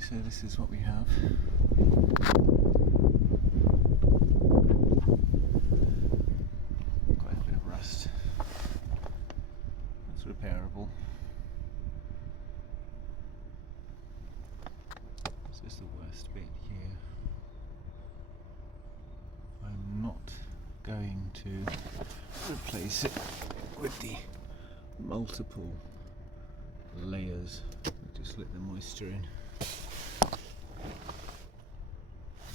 Okay, so this is what we have. Quite a bit of rust. That's repairable. This is the worst bit here. I'm not going to replace it with the multiple layers. Just let the moisture in.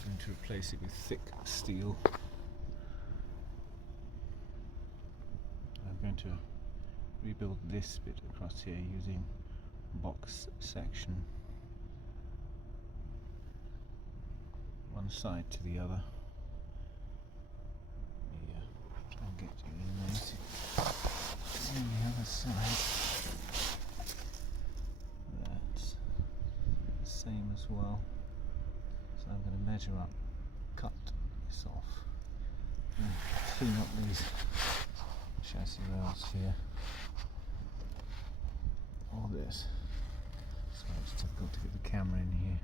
I'm going to replace it with thick steel. I'm going to rebuild this bit across here using box section, one side to the other. Try and get you in there. On the other side, that's the same as well. So I'm going to measure up, cut this off, and clean up these chassis rails here. All this. So it's difficult to get the camera in here.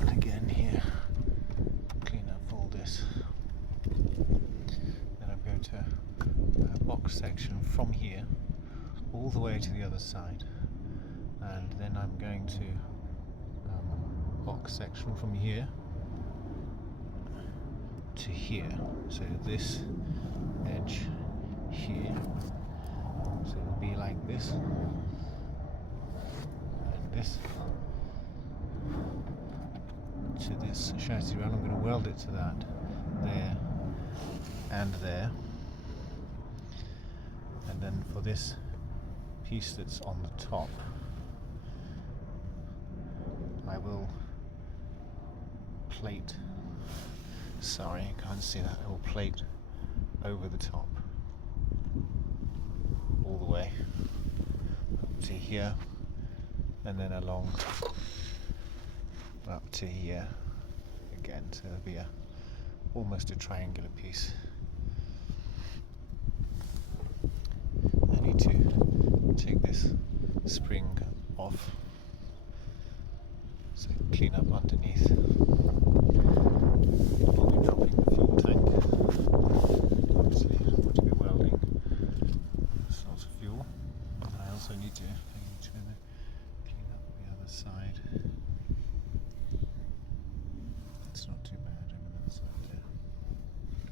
And again here, clean up all this. Then I'm going to box section from here all the way to the other side, and then I'm going to box section from here to here, so this edge here, so it'll be like this and this to this chassis rail. I'm going to weld it to that, there and there, and then for this piece that's on the top, I will plate, sorry I can't see that, I will plate over the top all the way up to here, and then along up to here again, so there'll be almost a triangular piece. I need to take this spring off so I can clean up underneath. I'll be dropping the fuel tank. Obviously I'm going to be welding source of fuel. I also need to clean up the other side. It's not too bad over that side there.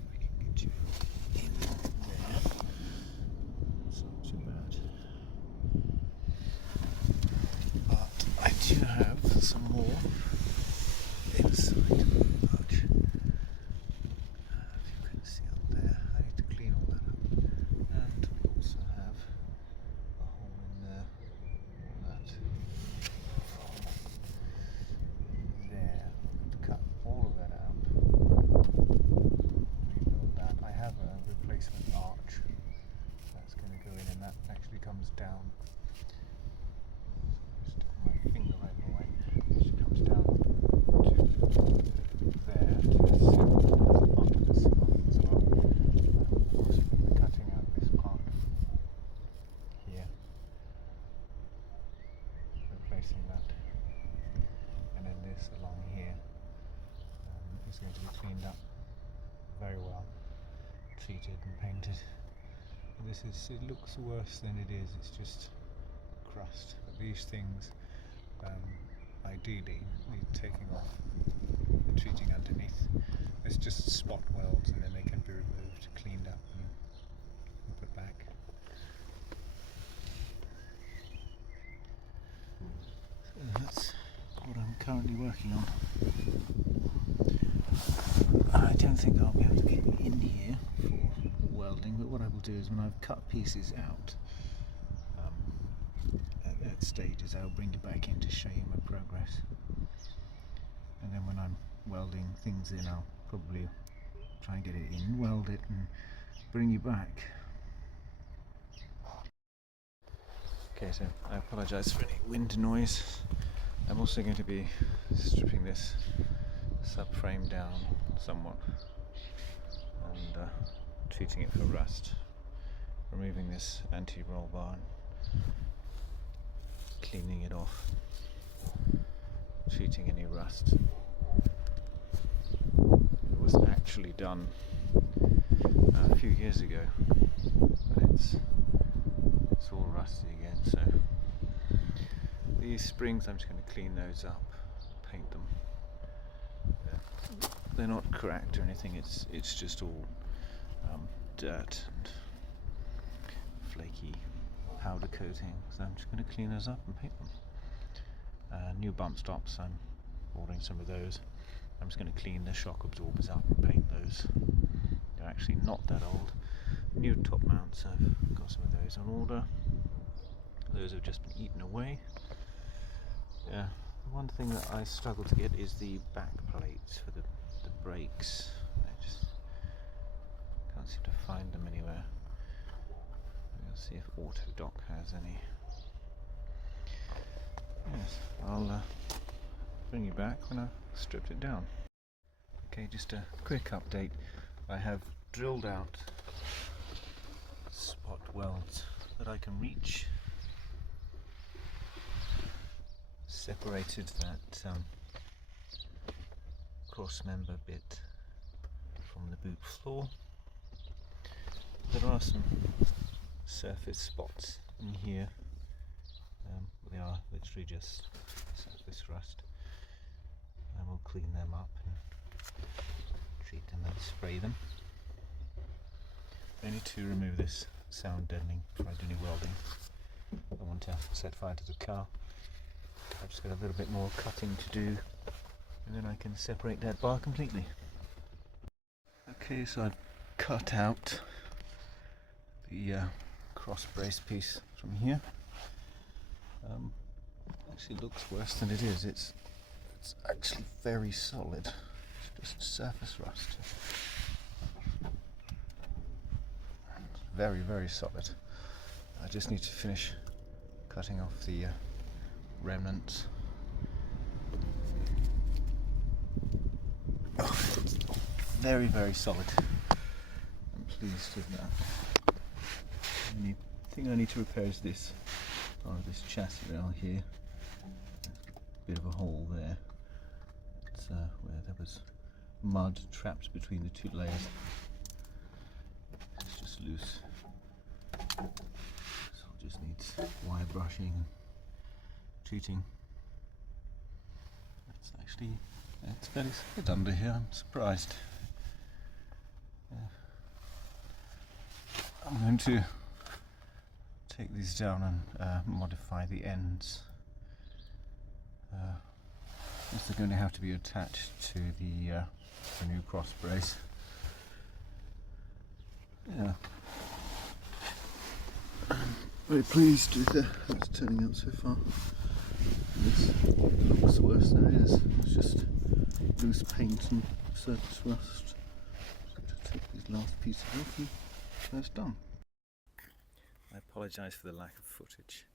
I can get you in there. It's not too bad. But I do have some more inside the arch. If you can see up there, I need to clean all that up. And we also have a hole in there. That from there. To cut all of that out. Rebuild that. I have a replacement arch that's going to go in, and that actually comes down. Stick my finger right in the way. It comes down to there to the sill, part of the sill as well. I'm also going to be cutting out this part here, replacing that, and then this along here is going to be cleaned up very well, treated and painted. This is, it looks worse than it is, it's just crust. But these things ideally need taking off and treating underneath. It's just spot welds, and then they can be removed, cleaned up and put back. So that's what I'm currently working on. I don't think I'll be able to get in here for welding, but what I will do is when I've cut pieces out at stages, I'll bring it back in to show you my progress. And then when I'm welding things in, I'll probably try and get it in, weld it, and bring you back. Okay, so I apologise for any wind noise. I'm also going to be stripping this subframe down somewhat and treating it for rust. removing this anti-roll bar and cleaning it off, treating any rust. It was actually done a few years ago, but it's all rusty again. So these springs, I'm just going to clean those up, paint them. They're not cracked or anything. It's just all dirt and flaky powder coating. So I'm just going to clean those up and paint them. New bump stops. I'm ordering some of those. I'm just going to clean the shock absorbers up and paint those. They're actually not that old. New top mounts. I've got some of those on order. Those have just been eaten away. Yeah. One thing that I struggle to get is the back plates for the brakes. I just can't seem to find them anywhere. We'll see if Autodoc has any. Yes, I'll bring you back when I've stripped it down. Okay, just a quick update. I have drilled out spot welds that I can reach. Separated that crossmember bit from the boot floor. There are some surface spots in here. They are literally just surface rust. I will clean them up and treat them and spray them. I need to remove this sound deadening before I do any welding. I want to set fire to the car. I've just got a little bit more cutting to do, and then I can separate that bar completely. Okay, so I've cut out the cross brace piece from here. Actually looks worse than it is. It's actually very solid. It's just surface rust. Very, very solid. I just need to finish cutting off the remnants. Oh, it's very, very solid. I'm pleased with that. The only thing I need to repair is this part of this chassis rail here. Bit of a hole there. It's where there was mud trapped between the two layers. It's just loose. So it just needs wire brushing and treating. It's very solid under here. I'm surprised. I'm going to take these down and modify the ends. They're going to have to be attached to the new cross brace. Yeah. Very pleased with how it's turning out so far. This looks worse than it is. It's just loose paint and surface rust. So to take these last pieces off and that's done. I apologise for the lack of footage.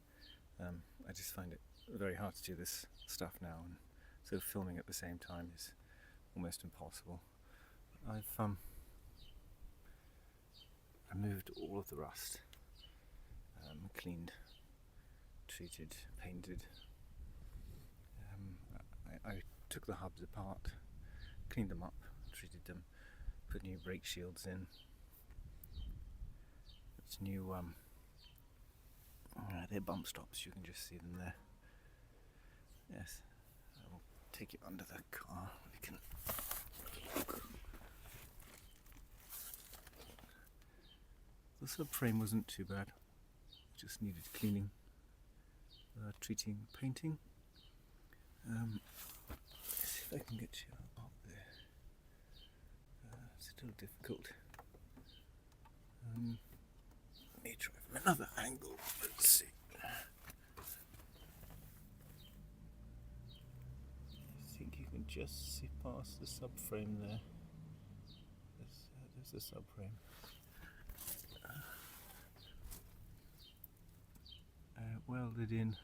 I just find it very hard to do this stuff now, and so filming at the same time is almost impossible. I've removed all of the rust, cleaned, treated, painted. I took the hubs apart, cleaned them up, treated them, put new brake shields in. It's new, they're bump stops, you can just see them there. Yes, I will take you under the car. We can look. The subframe wasn't too bad, it just needed cleaning, treating, painting. Let's see if I can get you up there. Still difficult. Let me try from another angle. Let's see. I think you can just see past the subframe there. There's the subframe. Welded in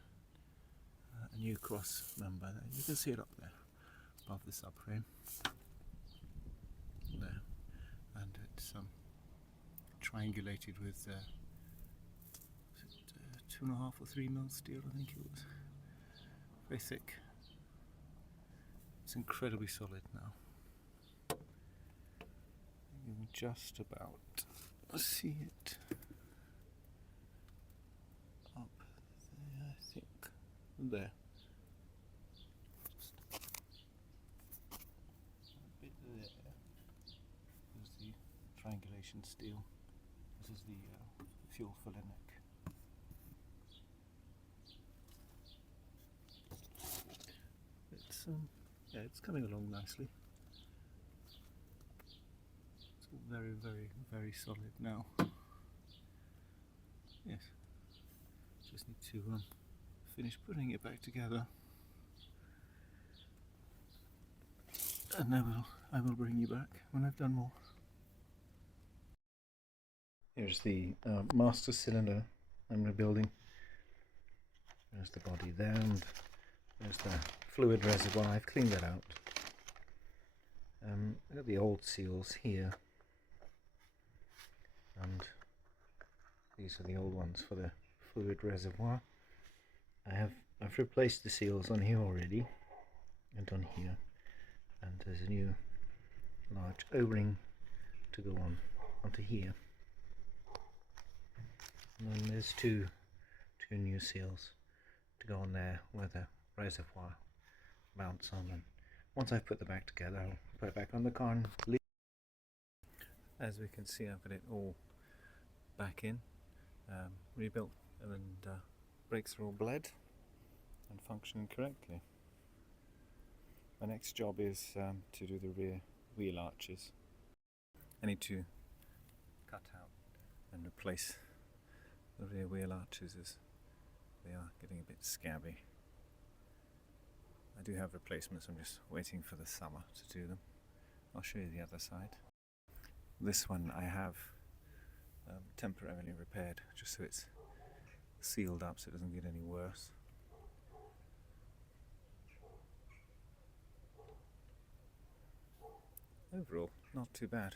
a new cross member. You can see it up there above the subframe there, and it's triangulated with 2.5 or 3 mil steel, I think it was. Very thick. It's incredibly solid now. You can just about see it up there, I think. There. Just a bit there. There's the triangulation steel. This is the fuel filler neck. It's yeah, it's coming along nicely. It's all very, very, very solid now. Yes. Just need to finish putting it back together, and I will bring you back when I've done more. Here's the master cylinder I'm rebuilding. There's the body there, and there's the fluid reservoir. I've cleaned that out. I've got the old seals here, and these are the old ones for the fluid reservoir. I've replaced the seals on here already, and on here, and there's a new large O-ring to go onto here. And then there's two new seals to go on there where the reservoir mounts on, and once I've put them back together, I'll put it back on the car and leave. As we can see, I've got it all back in, rebuilt, and brakes are all bled and functioning correctly. My next job is to do the rear wheel arches. I need to cut out and replace the rear wheel arches as they are getting a bit scabby. I do have replacements, I'm just waiting for the summer to do them. I'll show you the other side. This one I have temporarily repaired just so it's sealed up so it doesn't get any worse. Overall, not too bad.